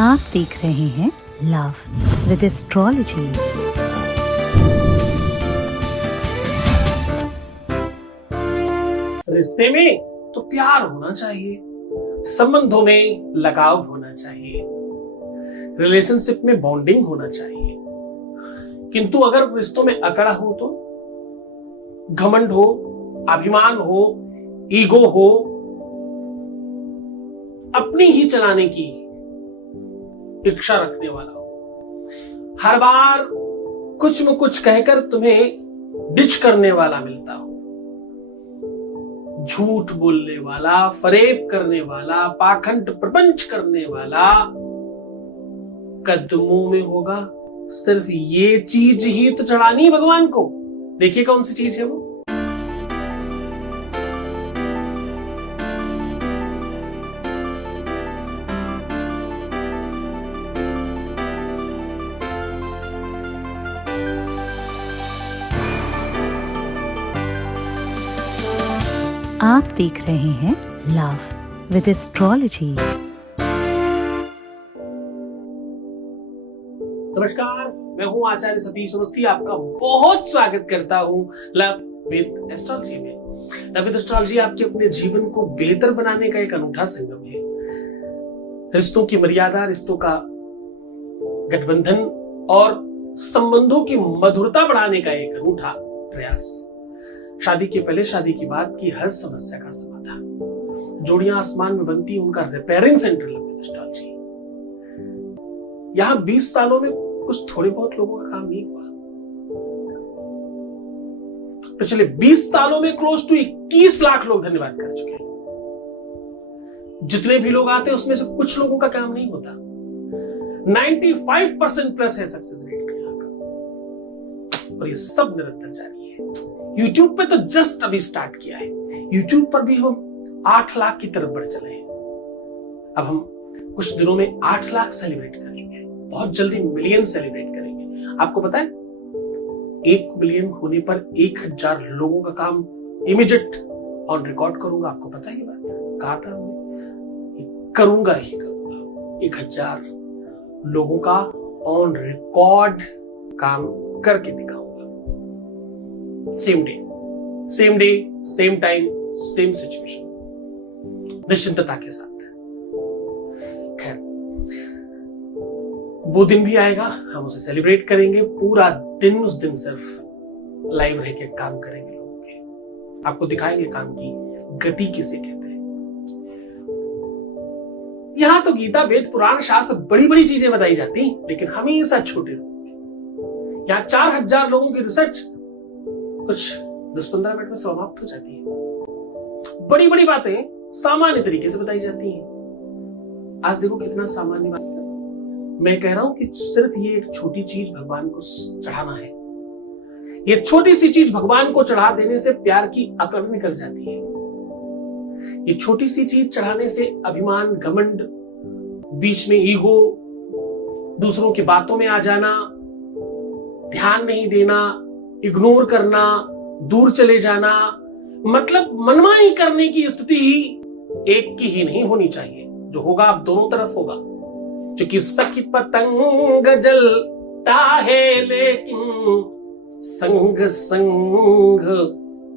आप देख रहे हैं लव विद एस्ट्रोलॉजी। रिश्ते में तो प्यार होना चाहिए, संबंधों में लगाव होना चाहिए, रिलेशनशिप में बॉन्डिंग होना चाहिए। किंतु अगर रिश्तों में अकड़ हो तो, घमंड हो, अभिमान हो, ईगो हो, अपनी ही चलाने की इच्छा रखने वाला हो, हर बार कुछ न कुछ कहकर तुम्हें डिच करने वाला मिलता हो, झूठ बोलने वाला, फरेब करने वाला, पाखंड प्रपंच करने वाला कदमों में होगा। सिर्फ ये चीज ही तो चढ़ानी है भगवान को। देखिए कौन सी चीज है वो। आप देख रहे हैं लव विद एस्ट्रोलॉजी। नमस्कार, मैं हूं आचार्य सतीश अवस्थी। आपका बहुत स्वागत करता हूं लव विद एस्ट्रोलॉजी में। लव विद एस्ट्रोलॉजी आपके अपने जीवन को बेहतर बनाने का एक अनूठा संगम है। रिश्तों की मर्यादा, रिश्तों का गठबंधन और संबंधों की मधुरता बढ़ाने का एक अनूठा प्रयास। शादी के पहले, शादी की बाद की हर समस्या का समाधान। जोड़ियां आसमान में बनती, उनका repairing centre love with astrology. यहां 20 सालों में कुछ थोड़े बहुत लोगों का काम नहीं हुआ। पिछले 20 सालों में क्लोज टू 21 लाख लोग धन्यवाद कर चुके हैं। जितने भी लोग आते हैं उसमें से कुछ लोगों का काम नहीं होता। 95% प्लस है सक्सेस रेट का यहां का, और ये सब निरंतर जारी है। YouTube पे तो जस्ट अभी स्टार्ट किया है। YouTube पर भी हम 8 लाख की तरफ बढ़ चले हैं। अब हम कुछ दिनों में 8 लाख सेलिब्रेट करेंगे, बहुत जल्दी मिलियन सेलिब्रेट करेंगे। आपको पता है 1 मिलियन होने पर 1000 लोगों का काम इमीडिएट ऑन रिकॉर्ड करूंगा। आपको पता है ये बात, कहा था हमने, करूंगा ही करूंगा। 1000 लोगों का ऑन रिकॉर्ड काम करके दिखाऊंगा। Same day, same time, same situation, निश्चिंतता के साथ। खैर, वो दिन भी आएगा, हम उसे सेलिब्रेट करेंगे। पूरा दिन उस दिन सिर्फ लाइव रह के काम करेंगे लोगों के। आपको दिखाएंगे काम की गति किसे कहते हैं। यहां तो गीता, वेद, पुराण, शास्त्र, बड़ी बड़ी चीजें बताई जाती, लेकिन हमेशा छोटे रूप में। यहां 4000 लोगों की रिसर्च कुछ 10-15 मिनट में समाप्त हो जाती है। बड़ी बड़ी बातें सामान्य तरीके से बताई जाती हैं। आज देखो कितना सामान्य बात है। मैं कह रहा हूं कि सिर्फ ये एक छोटी चीज भगवान को चढ़ाना है। ये छोटी सी चीज भगवान को चढ़ा देने से प्यार की अकड़ निकल जाती है। ये छोटी सी चीज चढ़ाने से अभिमान, घमंड, बीच में ईगो, दूसरों की बातों में आ जाना, ध्यान नहीं देना, इग्नोर करना, दूर चले जाना, मतलब मनमानी करने की स्थिति एक की ही नहीं होनी चाहिए। जो होगा अब दोनों तरफ होगा। क्योंकि सखी पतंग जलता है लेकिन संग संग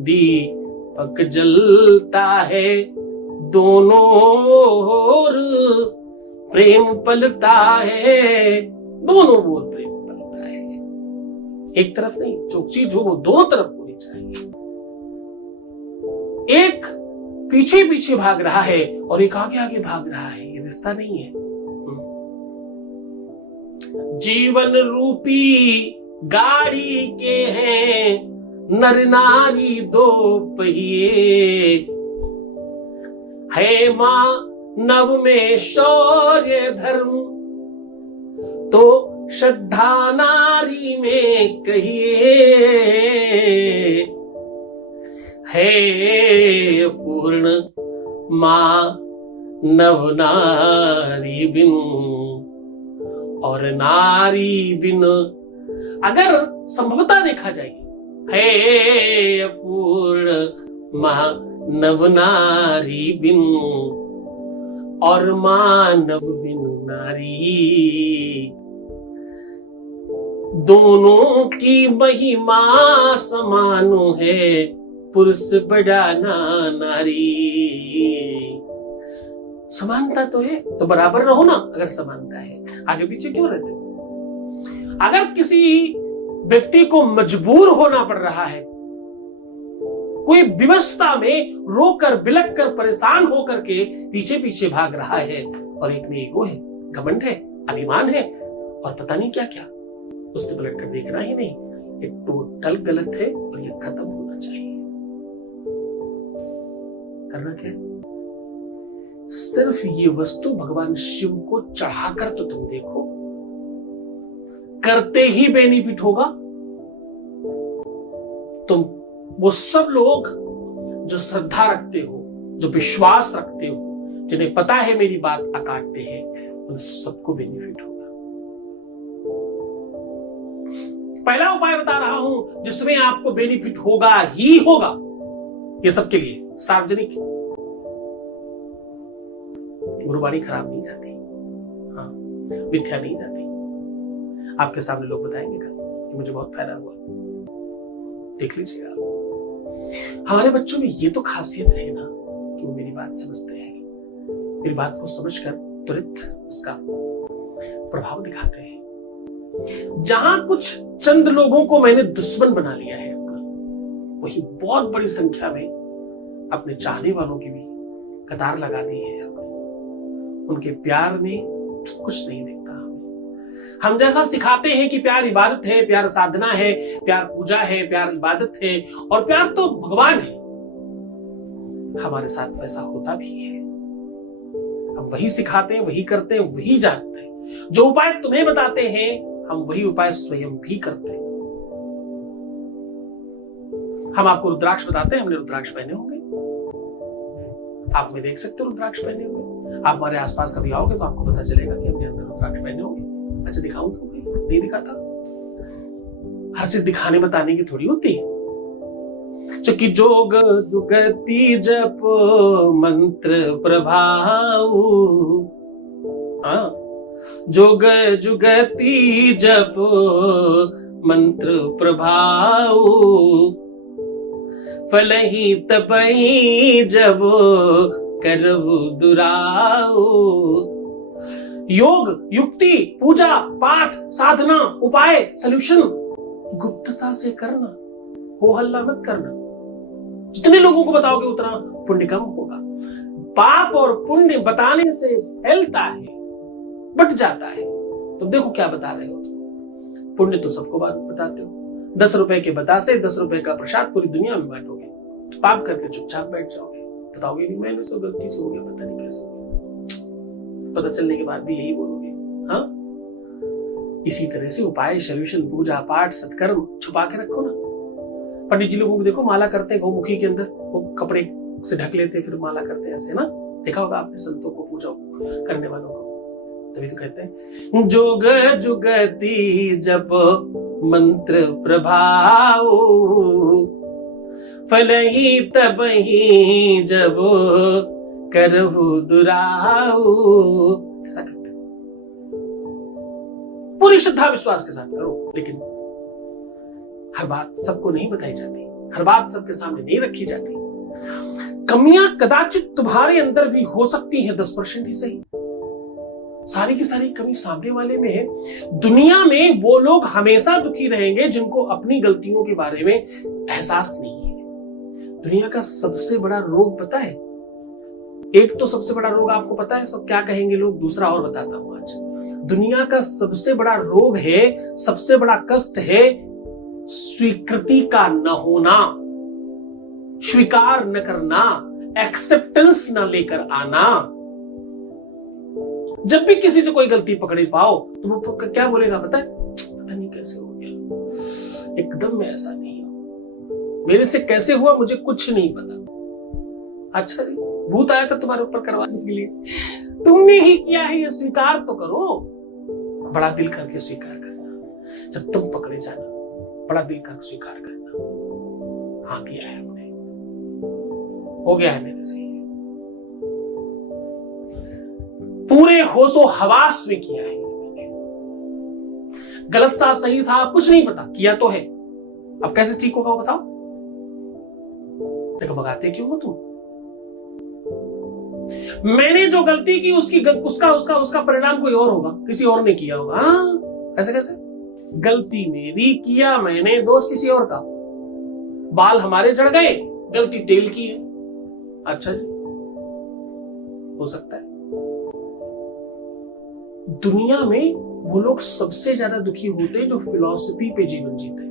दीपक जलता है। दोनों ओर प्रेम पलता है, दोनों ओर प्रेम पलता है। एक तरफ नहीं, जो चीज हो वो दोनों तरफ होनी चाहिए। एक पीछे पीछे भाग रहा है और एक आगे आगे भाग रहा है, ये रिश्ता नहीं है। जीवन रूपी गाड़ी के हैं नर नारी 2 पहिए। है मानव में शौर्य धर्म तो श्रद्धा नारी में कहिए। है पूर्ण मानव नारी बिन, और नारी बिन अगर संभवतः देखा जाए, है पूर्ण मानव नारी बिन, और मानव बिन नारी, दोनों की महिमा समान है, पुरुष बड़ा ना नारी। समानता तो है तो बराबर रहो ना। अगर समानता है आगे पीछे क्यों रहते हो? अगर किसी व्यक्ति को मजबूर होना पड़ रहा है, कोई विवशता में रोकर बिलक कर परेशान होकर के पीछे पीछे भाग रहा है, और एक में ईगो है, घमंड है, अभिमान है और पता नहीं क्या क्या, उसने पलट कर देखना ही नहीं। ये टोटल गलत है और ये खत्म होना चाहिए। करना क्या? सिर्फ ये वस्तु भगवान शिव को चढ़ाकर तो तुम देखो, करते ही बेनिफिट होगा। तुम वो सब लोग जो श्रद्धा रखते हो, जो विश्वास रखते हो, जिन्हें पता है मेरी बात अकाट्य है, उन सबको बेनिफिट होगा। पहला उपाय बता रहा हूं जिसमें आपको बेनिफिट होगा ही होगा। ये सबके लिए सार्वजनिक, गुरुबाणी खराब नहीं जाती, हाँ, मिथ्या नहीं जाती। आपके सामने लोग बताएंगे कल कि मुझे बहुत फायदा हुआ, देख लीजिएगा। हमारे बच्चों में ये तो खासियत है ना कि वो मेरी बात समझते हैं, मेरी बात को समझकर तुरंत उसका प्रभाव दिखाते हैं। जहां कुछ चंद लोगों को मैंने दुश्मन बना लिया है अपना, वही बहुत बड़ी संख्या में अपने चाहने वालों की भी कतार लगा दी है। उनके प्यार में कुछ नहीं दिखता। हम जैसा सिखाते हैं कि प्यार इबादत है, प्यार साधना है, प्यार पूजा है, प्यार इबादत है और प्यार तो भगवान है, हमारे साथ वैसा होता भी है। हम वही सिखाते हैं, वही करते हैं, वही जानते हैं। जो उपाय तुम्हें बताते हैं हम वही उपाय स्वयं भी करते हैं। हम आपको रुद्राक्ष बताते हैं, हमने रुद्राक्ष पहने होंगे, आप में देख सकते हो रुद्राक्ष पहने हुए। आप हमारे आसपास कभी आओगे तो आपको पता चलेगा कि हमने अंदर रुद्राक्ष पहने होंगे। अच्छा दिखाऊं तो नहीं दिखाता, हर चीज दिखाने बताने की थोड़ी होती है। चुकी जोग जुगति जप मंत्र प्रभाव, हाँ, जोग जुगति जप मंत्र प्रभाव, फल ही तपई जब करहु दुराऊ। योग, युक्ति, पूजा, पाठ, साधना, उपाय, सॉल्यूशन गुप्तता से करना, हो हल्ला मत करना। जितने लोगों को बताओगे उतना पुण्य कम होगा। पाप और पुण्य बताने से फैलता है, बट जाता है। तो देखो क्या बता रहे हो तुम। पुण्य तो सबको बताते हो, 10 रुपए के बतासे 10 रुपए का प्रसाद पूरी दुनिया में बांटोगे। पाप करके चुपचाप बैठ जाओगे, बताओगे नहीं मैंने तो गलती से हो गया, पता नहीं कैसे हो गया। पता चलने के बाद भी यही बोलोगे। हाँ, इसी तरह से उपाय, सॉल्यूशन, पूजा पाठ, सत्कर्म छुपा के रखो ना। पंडित जी लोगों को देखो माला करते हैं गौमुखी के अंदर, वो कपड़े से ढक लेते फिर माला करते हैं ऐसे ना, देखा होगा आपने संतों को, पूजा करने वालों को। तभी तो कहते हैं जोग जुगति जप मंत्र प्रभाव, फल ही तब ही जब करहु दुराऊ। ऐसा करते पूरी श्रद्धा विश्वास के साथ करो, लेकिन हर बात सबको नहीं बताई जाती, हर बात सबके सामने नहीं रखी जाती। कमियां कदाचित तुम्हारे अंदर भी हो सकती है, 10% ही सही। सारी की सारी कमी सामने वाले में है। दुनिया में वो लोग हमेशा दुखी रहेंगे जिनको अपनी गलतियों के बारे में एहसास नहीं है। दुनिया का सबसे बड़ा रोग पता है, एक तो सबसे बड़ा रोग आपको पता है, सब क्या कहेंगे लोग, दूसरा और बताता हूं आज। दुनिया का सबसे बड़ा रोग है, सबसे बड़ा कष्ट है स्वीकृति का न होना, स्वीकार न करना, एक्सेप्टेंस न लेकर आना। जब भी किसी से कोई गलती पकड़े पाओ तो वो क्या बोलेगा पता है, पता नहीं कैसे हो गया, एकदम मैं ऐसा नहीं हूं, मेरे से कैसे हुआ मुझे कुछ नहीं पता। अच्छा भूत आया था तुम्हारे ऊपर करवाने के लिए, तुमने ही किया है, ये स्वीकार तो करो। बड़ा दिल करके स्वीकार करना, जब तुम पकड़े जाना बड़ा दिल करके स्वीकार करना, हाँ किया है हमने, हो गया है मेरे से। पूरे होशो हवास में किया है। गलत था सही था कुछ नहीं पता, किया तो है। अब कैसे ठीक होगा वो बताओ? देखो भगाते क्यों हो तुम? मैंने जो गलती की उसका परिणाम कोई और होगा, किसी और ने किया होगा। हाँ, ऐसे कैसे? गलती मेरी, किया मैंने, दोष किसी और का। बाल हमारे झड़ गए, गलती तेल की है। अच्छा जी, हो सकता है। दुनिया में वो लोग सबसे ज्यादा दुखी होते हैं जो फिलॉसफी पे जीवन जीते हैं।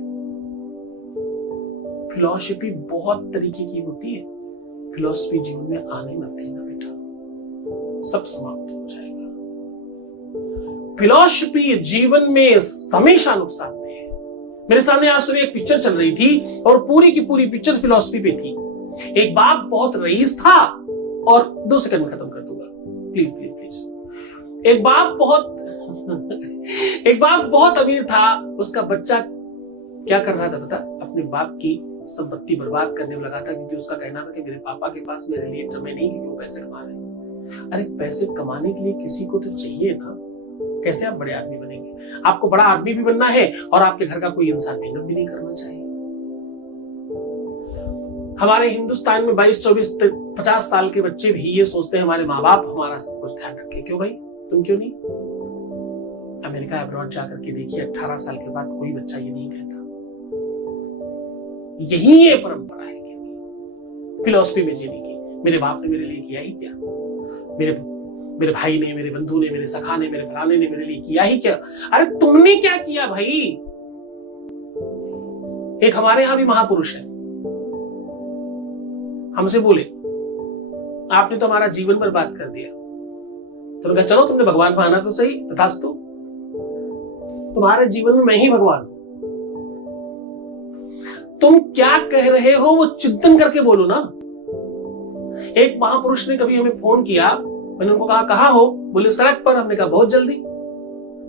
फिलॉसफी बहुत तरीके की होती है। फिलॉसफी जीवन में आने मत देना बेटा, सब समाप्त हो जाएगा। फिलॉसफी जीवन में हमेशा नुकसान दे है। मेरे सामने आज सुबह एक पिक्चर चल रही थी और पूरी की पूरी पिक्चर फिलॉसफी पे थी। एक बाप बहुत रईस था, और 2 सेकंड में खत्म कर दूंगा, प्लीज प्लीज प्लीज। एक बाप बहुत अमीर था। उसका बच्चा क्या कर रहा था पता? अपने बाप की संपत्ति बर्बाद करने में लगा था, क्योंकि उसका कहना था कि मेरे पापा के पास मेरे लिए समय नहीं, क्योंकि वो पैसे कमा रहे हैं। अरे पैसे कमाने के लिए किसी को तो चाहिए ना। कैसे आप बड़े आदमी बनेंगे? आपको बड़ा आदमी भी बनना है और आपके घर का कोई इंसान मेहनत भी नहीं करना चाहिए। हमारे हिंदुस्तान में 22, 24, 50 साल के बच्चे भी ये सोचते हैं हमारे माँ बाप हमारा सब कुछ ध्यान रखें। क्यों भाई, तुम क्यों नहीं? अमेरिका अब्रॉड जाकर के देखिए, 18 साल के बाद कोई बच्चा ये नहीं कहता। यही ये परंपरा है फिलॉसफी में जीने की। मेरे बाप ने मेरे लिए किया ही क्या? मेरे भाई ने, मेरे बंधु ने, मेरे सखा ने, मेरे फलाने ने मेरे लिए किया ही क्या? अरे तुमने क्या किया भाई? एक हमारे यहां भी महापुरुष है, हमसे बोले आपने तो हमारा जीवन बर्बाद कर दिया। तो उन्होंने कहा चलो तुमने भगवान माना तो सही, तथास्तु, तुम्हारे जीवन में मैं ही भगवान हूं। तुम क्या कह रहे हो वो चिंतन करके बोलो ना। एक महापुरुष ने कभी हमें फोन किया, मैंने उनको कहा कहां हो? बोले सड़क पर। हमने कहा बहुत जल्दी।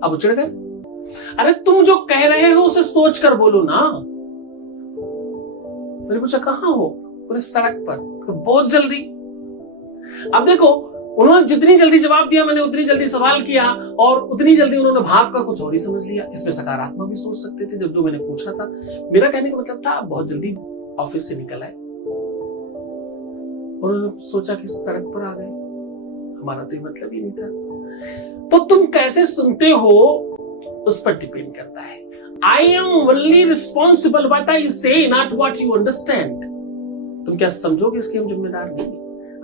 अब उचड़ गए। अरे तुम जो कह रहे हो उसे सोच कर बोलो ना। मैंने पूछा कहां हो? बोले सड़क पर। बहुत जल्दी। अब देखो, उन्होंने जितनी जल्दी जवाब दिया मैंने उतनी जल्दी सवाल किया, और उतनी जल्दी उन्होंने भाग कर कुछ और ही समझ लिया। इसमें सकारात्मक भी सोच सकते थे। जब जो मैंने पूछा था, मेरा कहने का मतलब था बहुत जल्दी ऑफिस से निकल आए, उन्होंने सोचा कि सड़क पर आ गए। हमारा तो मतलब ही नहीं था। तो तुम कैसे सुनते हो उस पर डिपेंड करता है। I am only responsible what I से, नॉट व्हाट यू अंडरस्टैंड। तुम क्या समझोगे इसके हम जिम्मेदार नहीं।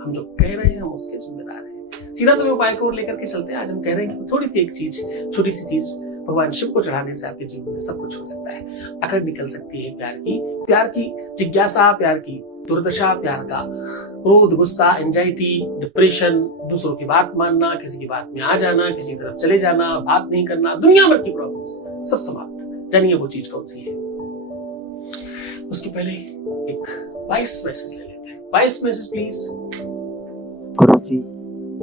हम जो कह रहे हैं हम उसके जिम्मेदार हैं। सीधा तुम्हें उपाय को लेकर के चलते हैं। आज हम कह रहे हैं कि थोड़ी सी एक चीज, छोटी सी चीज भगवान शिव को चढ़ाने से आपके जीवन में सब कुछ हो सकता है। अकड़ निकल सकती है प्यार की जिज्ञासा, प्यार की दुर्दशा, प्यार का क्रोध, गुस्सा, एंजाइटी, डिप्रेशन, दूसरों की बात मानना, किसी की बात में आ जाना, किसी की तरफ चले जाना, बात नहीं करना, दुनिया भर की प्रॉब्लम्स सब समाप्त। जानिए वो चीज कौन सी है। उसके पहले एक वॉइस मैसेज ले लेते हैं। Voice message please. गुरुजी,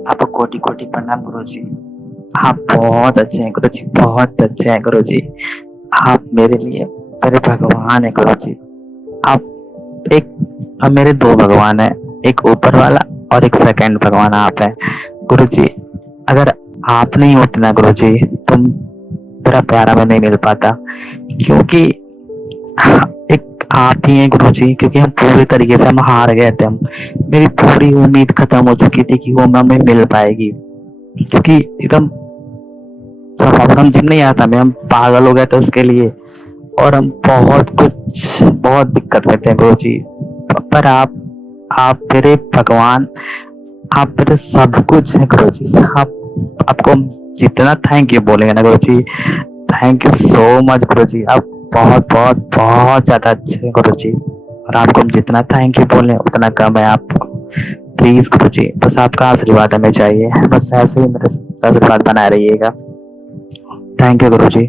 आपको कोटि कोटि प्रणाम गुरुजी। आप बहुत अच्छे हैं गुरुजी, बहुत अच्छे हैं गुरुजी। आप मेरे लिए मेरे भगवान है गुरुजी। आप अब मेरे 2 भगवान है, एक ऊपर वाला और एक सेकंड भगवान आप है गुरुजी। अगर आप नहीं होते ना गुरुजी तो मेरा प्यारा में नहीं मिल पाता, क्योंकि एक आप ही हैं गुरुजी। क्योंकि हम पूरी तरीके से हम हार गए थे। मेरी पूरी उम्मीद खत्म हो चुकी थी कि वो हमें मिल पाएगी, क्योंकि एकदम हम जिम नहीं आता, हम पागल हो गए थे उसके लिए, और हम बहुत दिक्कत में थे गुरुजी। पर आप मेरे भगवान, आप मेरे सब कुछ है गुरुजी। आपको जितना थैंक यू बोलेंगे ना गुरुजी, थैंक यू सो मच गुरुजी। आप बहुत ज्यादा अच्छे हैं गुरुजी, और आपको हम जितना थैंक यू बोले उतना कम है। आपको प्लीज गुरुजी, बस आपका आशीर्वाद हमें चाहिए। बस ऐसे ही मेरे आशीर्वाद बनाए रहिएगा। थैंक यू गुरुजी।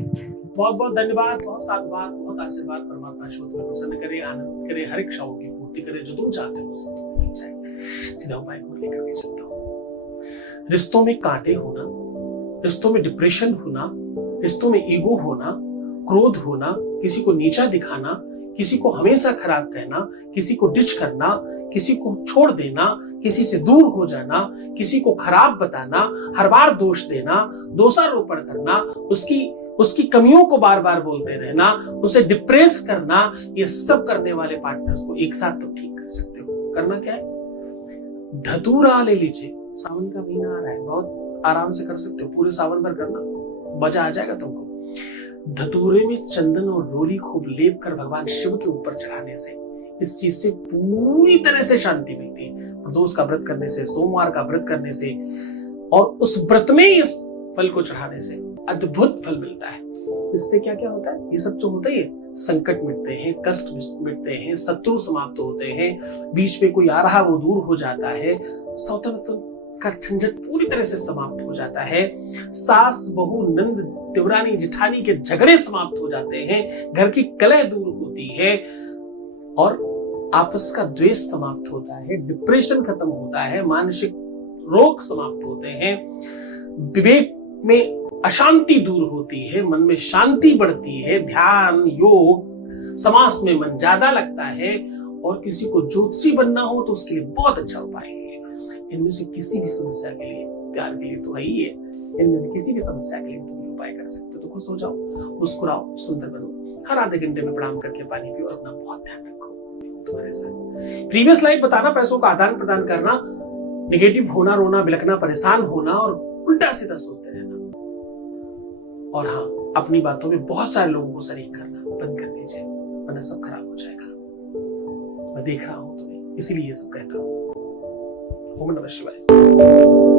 बहुत बहुत धन्यवाद, बहुत साधुवाद, बहुत आशीर्वाद। परमात्मा शिव तुम्हें प्रसन्न करे, आनंद करे, हर इच्छाओं की पूर्ति करे। जो तुम चाहते हो सब तुम्हें मिल जाए। सीधा उपाय को लेकर के चलता हूँ। रिश्तों में कांटे होना, रिश्तों में डिप्रेशन होना, रिश्तों में ईगो होना, क्रोध होना, किसी को नीचा दिखाना, किसी को हमेशा खराब कहना, किसी को डिच करना, किसी को छोड़ देना, किसी से दूर हो जाना, किसी को खराब बताना, हर बार दोष देना, दोषारोपण करना, उसकी कमियों को बार बार बोलते रहना, उसे डिप्रेस करना, ये सब करने वाले पार्टनर्स को एक साथ तो ठीक कर सकते हो। करना क्या है, धतूरा ले लीजिए। सावन का महीना आ रहा है, बहुत आराम से कर सकते हो, पूरे सावन भर करना, मजा आ जाएगा तुमको। धतूरे में चंदन और रोली खूब लेप कर भगवान शिव के ऊपर चढ़ाने से इस चीज से पूरी तरह से शांति मिलती है। प्रदोष का व्रत करने से, सोमवार का व्रत करने से और उस व्रत में इस फल को चढ़ाने से अद्भुत फल मिलता है। इससे क्या क्या होता है, ये सब जो होता है, संकट मिटते हैं, कष्ट मिटते हैं, शत्रु समाप्त होते हैं, बीच में कोई आ रहा वो दूर हो जाता है, सौतन का झंझट पूरी तरह से समाप्त हो जाता है, सास बहू नंद देवरानी जिठानी के झगड़े समाप्त हो जाते हैं, घर की कलह दूर होती है और आपस का द्वेष समाप्त होता है, डिप्रेशन खत्म होता है, मानसिक रोग समाप्त होते हैं, विवेक में अशांति दूर होती है, मन में शांति बढ़ती है, ध्यान योग समास में मन ज्यादा लगता है और किसी को ज्योतिषी बनना हो तो उसके लिए बहुत अच्छा उपाय है। इनमें से किसी भी समस्या के लिए, प्यार के लिए तो है ही है, इनमें से किसी भी समस्या के लिए तुम ये उपाय कर सकते हो। तो खुश हो जाओ, मुस्कुराओ, सुंदर बनो, हर आधे घंटे में प्रणाम करके पानी पियो और अपना बहुत ध्यान रखो तुम्हारे साथ। प्रीवियस लाइफ बताना, पैसों का आदान प्रदान करना, नेगेटिव होना, रोना, बिलखना, परेशान होना और उल्टा सीधा सोचते रहना, और हाँ, अपनी बातों में बहुत सारे लोगों को शरीक करना बंद कर दीजिए, वरना सब खराब हो जाएगा। मैं देख रहा हूं तुम्हें, इसीलिए ये सब कहता हूं। ओम नमः शिवाय।